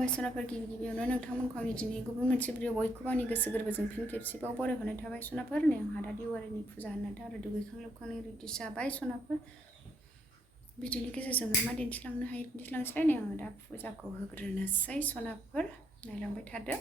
खुलुमबाय सनाफोर गिबियावनो नोंथांमोनखौ आंनि दिनै गुबुन मोनसे भिडिअ बयखौबो आंनि गोसो गोरबोजों फिन खेबसेबाव बरायहरनाय थाबाय सनाफोर नै आंहा दा दिवालीनि फुजा होननानै आरो दुगैखां लोबखां रेडि जाबाय सनाफोर भिडिअनि गेजेरजों मा दिन्थिलांनो हायो दिन्थिलांसै नै आङो दा फुजाखौ होग्रोनोसै सनाफोर नायलांबाय थादो।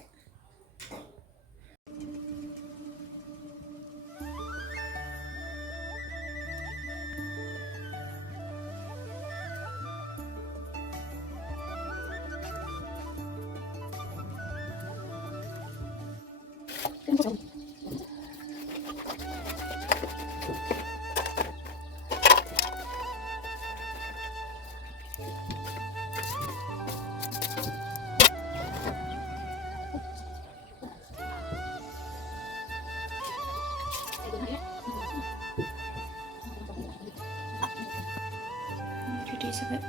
रेडि जाबाय।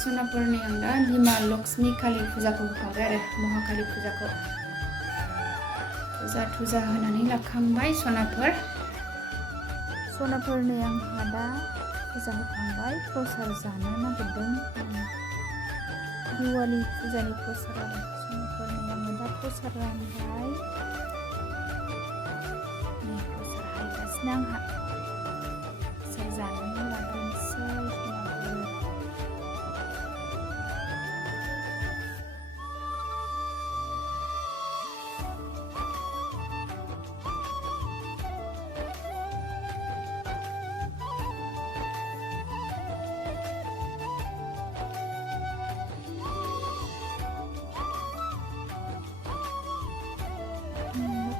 सनाफोरनि आं दा बिमा लक्ष्मी कालि फुजाखौ होखांबाय आरो महाकालि फुजाखौ फुजा थुजा होनानै लाखांबाय सनाफोरनि आंहा दा फुजा होखांबाय प्रसाद जानो नागिरदों दिवाली फुजानि प्रसाद आरो सनाफोरनि आङो दा प्रसाद रानबाय प्रसाद हायगासिनो आंहा प्रसाद जानानै लाग्रोनोसै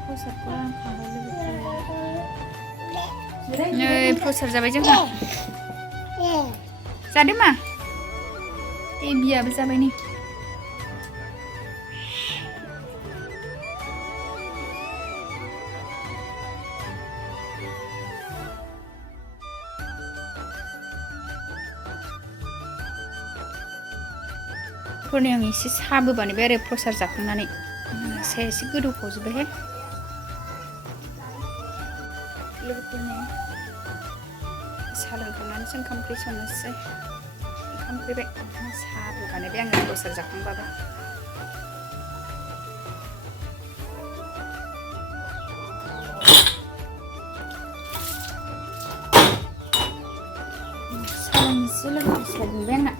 प्रसादखौ रानखांबाय लोगोफोर नै प्रसाद जाबाय जोंहा जादो मा बियाबो जाबाय नै फोरनि आं एसे साबो बानायबाय आरो प्रसाद जाखांनानै एसे गोदौफावजोब्बायहाय लोगोफोरनि साहा लोंखांनानैसो ओंखाम ओंख्रि संनोसै ओंखाम ओंख्रिबाय साहाबो बानायबाय आङो प्रसाद जाखांबाबो साहा लोंनोसै लोगोफोर साहा दुंबाय आंना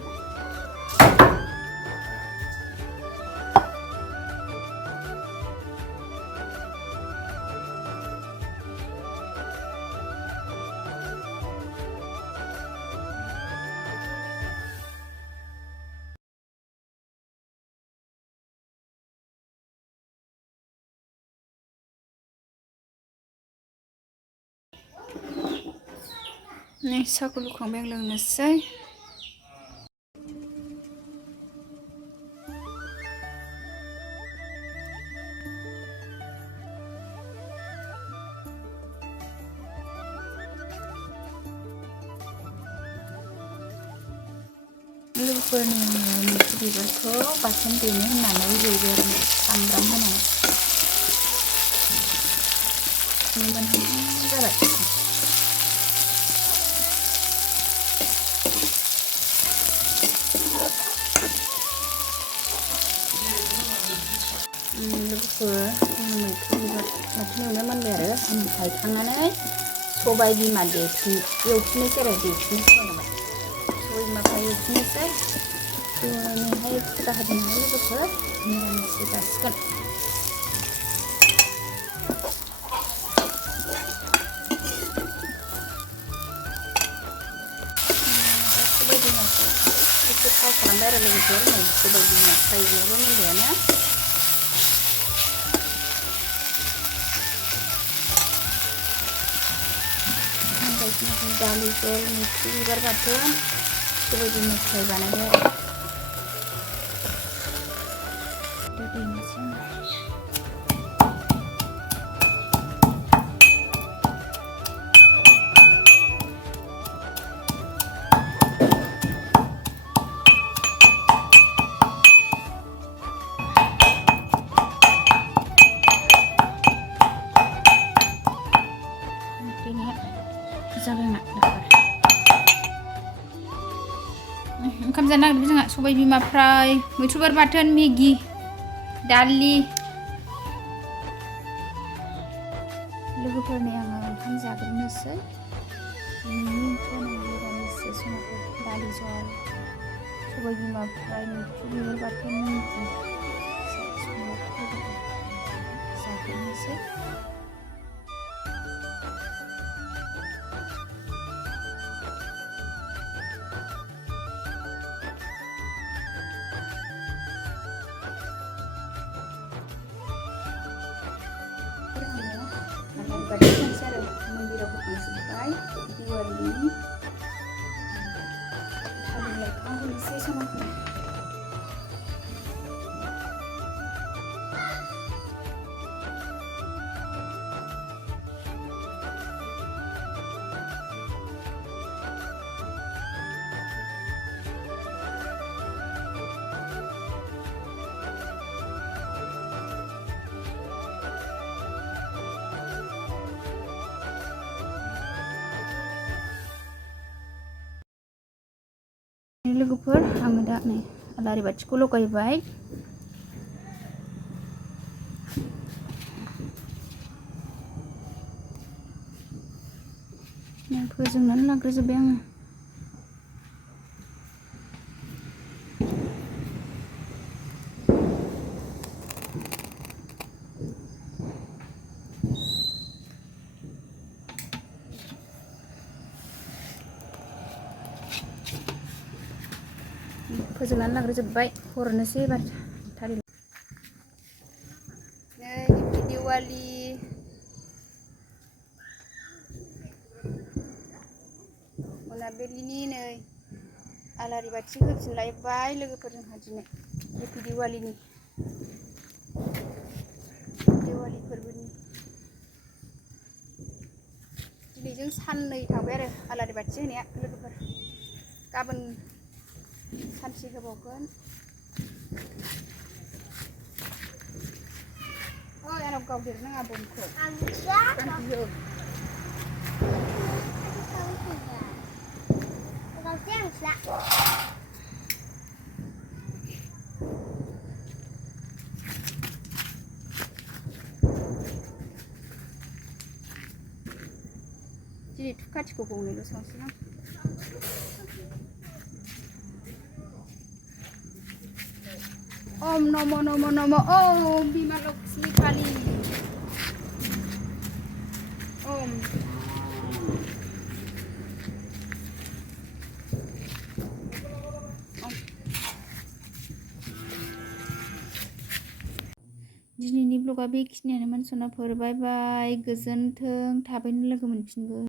नै साहाखौ लुखांबाय आं लोंनोसै लोगोफोरनि मैथ्रु बिबारखौ बाथोन देनो होननानै एवबाय आरो सामब्राम होनानै मोनहां जाबाय लोगोफोर मैथ्रु बिबार बाथोन एवनो मोनबाय आरो हायखांनानै सबाय बिमा एवफिननोसै आरो देफिननोसै सबाय बिमाखौ एवफिननोसै दिनैहाय फुजा होदों नालाय लोगोफोर निरामिसबो जासिगोन सबाय बिमाखौ एसे फ्राय खालामबाय आरो लोगोफोर नै सबाय बिमा फ्राय एवनोबो मोनबायानो दालि जल मैथ्रु बिबार बाथोन सबाय बिमा फ्राय बानायबाय आरो ओंखाम जानो नागिरदों जोंहा सबाय बिमा फ्राय मैथ्रु बिबार बाथोन मेगि दालि लोगोफोरनि आङो ओंखाम जाग्रोनोसै दिनैनि ओंख्रिया निरामिससो सनाफोर दालि जहल सबाय बिमा फ्राय मैथ्रु बिबार बाथोन मेगि जाग्रोनोसै Baru konser mendiro sampai Diwali hari lekang bisa sama लोगोफोर आङो दा नै आलारि बाथिखौ लगायबाय फोजोंनानै लाग्रोजोब्बाय आङो फोजोंनानै लाग्रोजोब्बाय हरनोसै एबार थारि नै दिवालि मोनाबिलिनि नै आलारि बाथि होफिनलायबाय लोगोफोरजोंहा दिनै हेपि दिवालिनि दिवालि फोरबोनि दिनैजों साननै थांबाय आरो आलारि बाथि होनाया लोगोफोर गाबोन सानसे होबावगोन ओइ आंनाव गावदेरनाङा बनखौ आंखौ दिनै थुखाथिखौ गंनैल' सावसै आं ओम नमो नमो नमो ओम बिमा लक्ष्मी काली ओम दिनैनि ब्लगा बेखिनियानोमोन सनाफोर बाय बाय गोजोन्थों थाबैनो लोगो मोनफिनगोन।